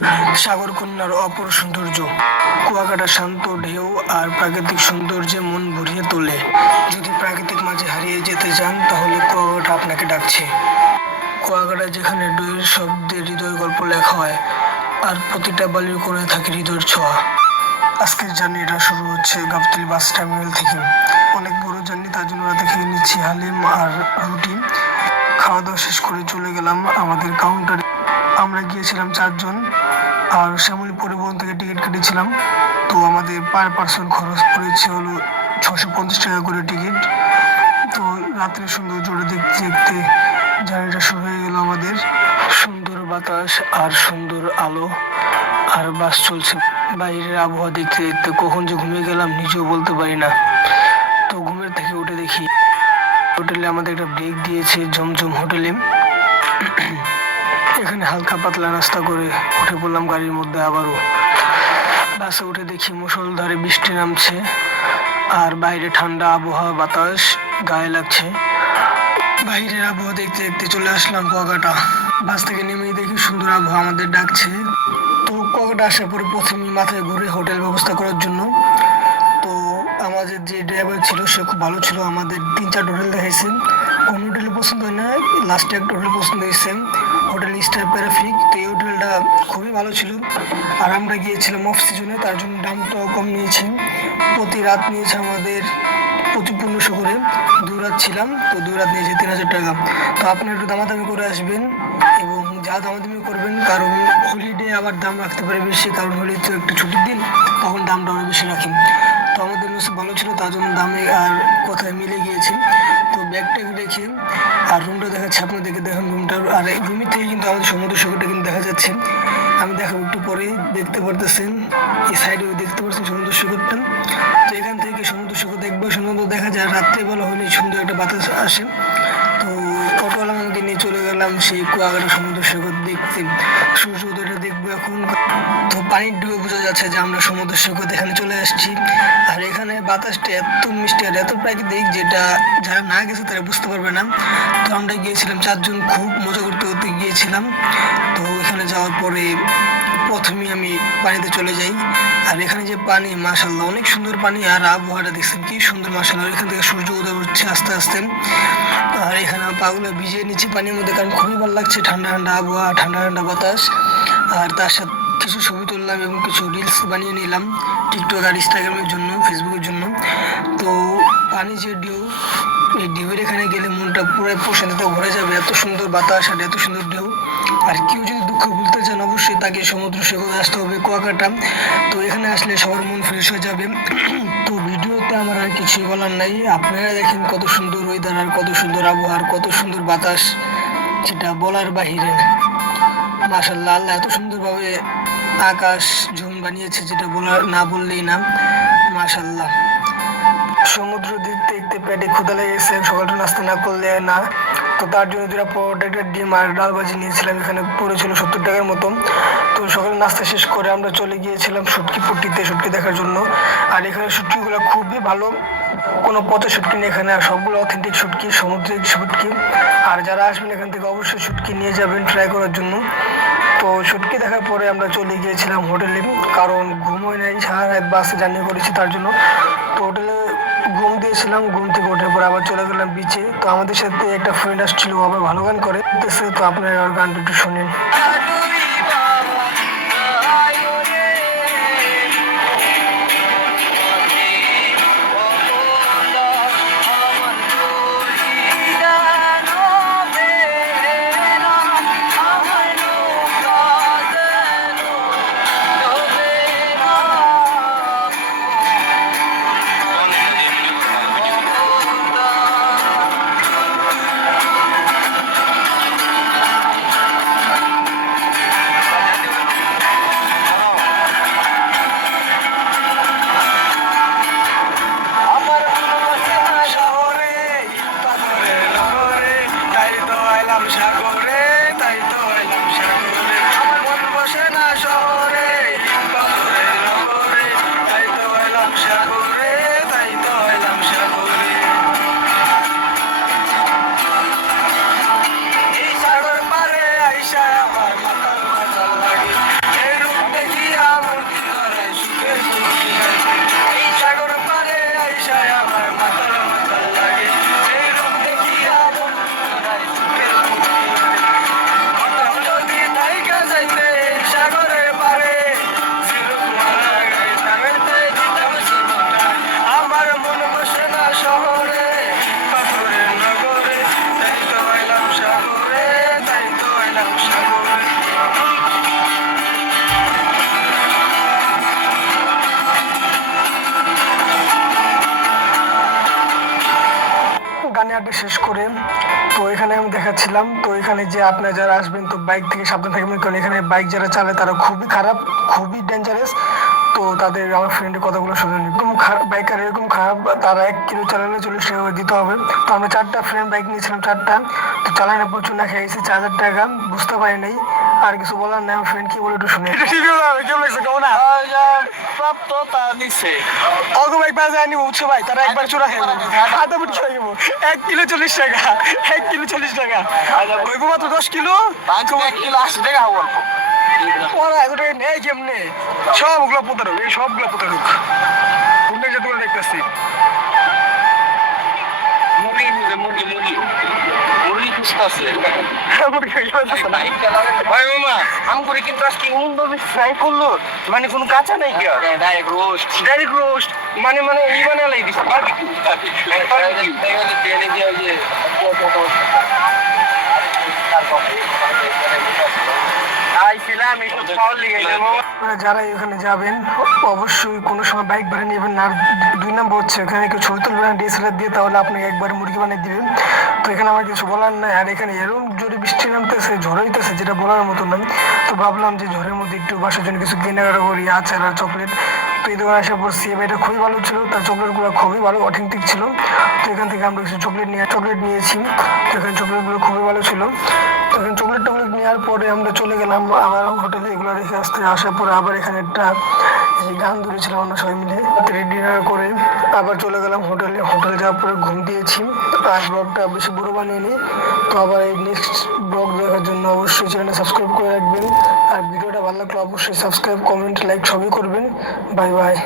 সাগর কন্যার অপর সৌন্দর্য। কুয়াকাটা শান্ত ঢেউ আর প্রাকৃতিক সৌন্দর্যে মন ভরিয়ে তোলে। যদি প্রাকৃতিক মাঝে হারিয়ে যেতে চান, তাহলে কুয়াকাটা আপনাকে ডাকছে। কুয়াকাটা যেখানে ডুয়ের শব্দে হৃদয় গল্প লেখা হয়, আর প্রতিটা বালির কোণে থাকে হৃদয়ের ছোঁয়া। আজকের জার্নিটা শুরু হচ্ছে গাবতলি বাস টার্মিনাল থেকে। অনেক বড় জার্নি, তার জন্য রাতে খেয়ে নিচ্ছি হালিম আর রুটি। খাওয়া দাওয়া শেষ করে চলে গেলাম আমাদের কাউন্টারে আমরা গিয়েছিলাম চারজন, আর শ্যামলী পরিবহন থেকে টিকিট কেটেছিলাম। তো আমাদের পার পার্সন খরচ পড়েছে হলো ছশো পঞ্চাশ টাকা করে টিকিট। তো রাত্রে সৌন্দর্যটা দেখতে দেখতে জার্নিটা শুরু হয়ে গেল আমাদের। সুন্দর বাতাস আর সুন্দর আলো, আর বাস চলছে। বাইরের আবহাওয়া দেখতে দেখতে কখন যে ঘুমিয়ে গেলাম, নিজেও বলতে পারি না। তো ঘুমের থেকে উঠে দেখি, হোটেলে আমাদের একটা ব্রেক দিয়েছে জমজম হোটেলে। এখানে হালকা পাতলা নাস্তা করে উঠে পড়লাম গাড়ির মধ্যে আবারও। বাসে উঠে দেখি মুসলধারে বৃষ্টি নামছে আর বাইরে ঠান্ডা আবহাওয়া বাতাস গায়ে লাগছে। বাইরের আবহাওয়া দেখতে দেখতে চলে আসলাম কুয়াকাটা। বাস থেকে নেমেই দেখি সুন্দর আবহাওয়া আমাদের ডাকছে। তো কুয়াকাটা আসার পরে প্রথমে মাথায় ঘুরে হোটেল ব্যবস্থা করার জন্য। তো আমাদের যে ড্রাইভার ছিল, সে খুব ভালো ছিল। আমাদের তিন চারটা হোটেল দেখাইছে লাস্টে একটা হোটেল পছন্দ হয়েছে হোটেল স্টার প্যারাফিক তো এই হোটেলটা খুবই ভালো ছিল। আর আমরা গিয়েছিলাম অফ সিজনে তার জন্য দামটাও কম নিয়েছি। প্রতি রাত নিয়েছে আমাদের প্রতি পনেরোশো করে। দু রাত ছিলাম, তো দু রাত নিয়েছে তিন হাজার টাকা। তো আপনারা একটু দামাদামি করে আসবেন এবং যা দামাদামি করবেন, কারণ হোলিডে আবার দাম রাখতে পারে বেশি, কারণ হোলি তো একটু ছুটির দিন, তখন দামটা আরও বেশি রাখি। তো আমাদের ভালো ছিল, তার জন্য দামে আর কথায় মিলে গিয়েছে। ব্যাগটা রেখে আর রুমটা দেখাচ্ছে দেখে দেখেন রুমটা আর এই রুমের থেকে কিন্তু আমাদের সমুদ্র সৈকতটা কিন্তু দেখা যাচ্ছে। আমি দেখাবো একটু পরে দেখতে পারতেছেন? এই সাইডে দেখতে পারছেন সমুদ্র সৈকতটা? তো এখান থেকে সমুদ্র সৈকত একবার সুন্দর দেখা যায় রাত্রে রাত্রেবেলা হলে সুন্দর একটা বাতাস আসে। তো অটোওয়ালা আমাকে নিয়ে চলে গেলাম সেই কুয়াকাটা সমুদ্র সৈকত দেখতে সূর্য উদয়টা দেখব এখন। তো পানির ডুবে বোঝা যাচ্ছে যে আমরা সমুদ্র সৈকত এখানে চলে আসছি। আর এখানে বাতাসটা এত মিষ্টি আর এত প্রাকৃতিক যেটা যারা না গেছে তারা বুঝতে পারবে না। তো আমরা গিয়েছিলাম চারজন, খুব মজা করতে করতে গিয়েছিলাম। তো এখানে যাওয়ার পরে প্রথমে আমি পানিতে চলে যাই। আর এখানে যে পানি মাসাল্লাহ অনেক সুন্দর পানি আর আবহাওয়াটা দেখছেন কি সুন্দর মাসাল্লাহ এখান থেকে সূর্য উদয় হচ্ছে আস্তে আস্তে। আর এখানে পাগুলো ভিজিয়ে নিচ্ছি পানির মধ্যে, কারণ খুবই ভালো লাগছে ঠান্ডা ঠান্ডা আবহাওয়া ঠান্ডা ঠান্ডা বাতাস, আর তার সাথে কিছু ছবি তুললাম এবং কিছু রিলস বানিয়ে নিলাম টিকটক আর ইনস্টাগ্রামের জন্য ফেসবুকের জন্য। তো পানি যে ঢেউ, এই ঢেউয়ের এখানে গেলে মনটা পুরো প্রশান্তিতে ভরে যাবে, এত সুন্দর বাতাস আর এত সুন্দর ঢেউ। আর কেউ যদি দুঃখ ভুলতে চান, অবশ্যই তাকে সমুদ্র সৈকতে আসতে হবে, কুয়াকাটা। তো এখানে আসলে সবার মন ফ্রেশ হয়ে যাবে। তো ভিডিওতে আমার আর কিছুই বলার নাই। আপনারা দেখেন কত সুন্দর ওয়েদার আর কত সুন্দর আবহাওয়া আর কত সুন্দর বাতাস, যেটা বলার বাহিরে। মাশাল্লাহ আল্লাহ এত সুন্দরভাবে আকাশ ঝুম বানিয়েছে যেটা বলার না বললেই না। মাশাল্লাহ সমুদ্র দেখতে দেখতে পেটে ক্ষুদা লেগেছে, সকালটা নাস্তা না করলে না। তো তার জন্য দুটা পরোটা, একটা ডিম আর ডাল ভাজি নিয়েছিলাম, এখানে পড়েছিল সত্তর টাকার মতো। তো সকালে নাস্তা শেষ করে আমরা চলে গিয়েছিলাম শুটকি পুট্টিতে শুটকি দেখার জন্য। আর এখানে শুটকিগুলো খুবই ভালো। কোনো পচা শুটকি নেই এখানে সবগুলো অথেন্টিক শুটকি সমুদ্রিক শুটকি আর যারা আসবেন এখান থেকে অবশ্যই শুটকি নিয়ে যাবেন ট্রাই করার জন্য। তো শুটকি দেখার পরে আমরা চলে গিয়েছিলাম হোটেলে, কারণ ঘুম নাই, সারা রাত বাসে জার্নি করেছি তার জন্য। তো হোটেলে ঘুম দিয়েছিলাম, ঘুম থেকে ওঠার পর আবার চলে গেলাম বিচে তো আমাদের সাথে একটা ফ্রেন্ড আসছিল আবার ভালো গান করে। তো আপনারা গানটা একটু শুনেন। কেনাকাটা শেষ করে তো এখানে আমি দেখাচ্ছিলাম। তো এখানে যে আপনারা যারা আসবেন, তো বাইক থেকে সাবধান থাকবেন, কারণ এখানে বাইক যারা চালায় তারা খুবই খারাপ, খুবই ডেঞ্জারাস তো তাদের আমার ফ্রেন্ডের কথাগুলো শুনুন এরকম খারাপ বাইকার এরকম খারাপ, তারা এক কিলো চালালে চলে টাকা দিতে হবে। তো আমরা চারটা ফ্রেন্ড বাইক নিয়েছিলাম, চারটা। তো চালানো প্রচুর না খেয়েছি চার হাজার টাকা, বুঝতে পারি নাই। আর কিছু বলার নাই ফ্রেন্ড কি বলে একটু শুনে কেমন লাগছে কেমন না প্রাপ্ত তা নিচ্ছে অগো ভাই বাজে আনি উঠছে ভাই তারা একবার চোরা খেয়ে হাতে বুট খেয়ে এক কিলো চল্লিশ টাকা এক কিলো চল্লিশ টাকা। ওইগো মাত্র দশ কিলো? এক কিলো আশি টাকা হব ওরা এগুলো নেই কেমনে? সবগুলো প্রতারক এই সবগুলো প্রতারক। কোনটা যেগুলো দেখতেছি? মুরগি মুরগি মুরগি। খুঁজতেছে ভাই মামা আম করে কিন্তু আজকে উন্দ ফ্রাই করল। মানে কোনো কাঁচা নাই কি ডাইরেক্ট রোস্ট ডাইরেক্ট রোস্ট মানে মানে ই বানালাই লিগে মামা আপনারা যারা এখানে যাবেন অবশ্যই কোনো সময় বাইক ভাড়া নেবেন আর দুই নম্বর হচ্ছে এখানে কেউ ছবি তুলবেন না ডিএসএলআর দিয়ে তাহলে আপনাকে একবার মুরগি বানিয়ে দিবেন। তো এখানে আমার কিছু বলার নাই। আর এখানে এরকম জোরে বৃষ্টি নামতেছে ঝড় হইতেছে যেটা বলার মতো না। তো ভাবলাম যে ঝড়ের মধ্যে একটু বাসার জন্য কিছু কেনাকাটা করি আচার আর চকলেট তো এই দোকানে আসা পড়ছি এবার এটা খুবই ভালো ছিল। তার চকলেটগুলো খুবই ভালো অথেন্টিক ছিল। তো এখান থেকে আমরা কিছু চকলেট নিয়ে চকলেট নিয়েছি। তো এখানে চকলেটগুলো খুবই ভালো ছিল। চকলেট টকলেট নেওয়ার পরে আমরা চলে গেলাম আবার হোটেলে এগুলো রেখে আসতে। আসার পরে আবার এখানে একটা গান ধরেছিলাম আমরা সবাই মিলে ডিনার করে আবার চলে গেলাম হোটেলে। হোটেলে যাওয়ার পরে ঘুম দিয়েছি আর ব্লগটা বেশি বড় বানিয়ে নিই তো আবার এই নেক্সট ব্লগ দেখার জন্য অবশ্যই চ্যানেলটা সাবস্ক্রাইব করে রাখবেন। আর ভিডিওটা ভালো লাগলে অবশ্যই সাবস্ক্রাইব কমেন্ট লাইক সবই করবেন। Bye bye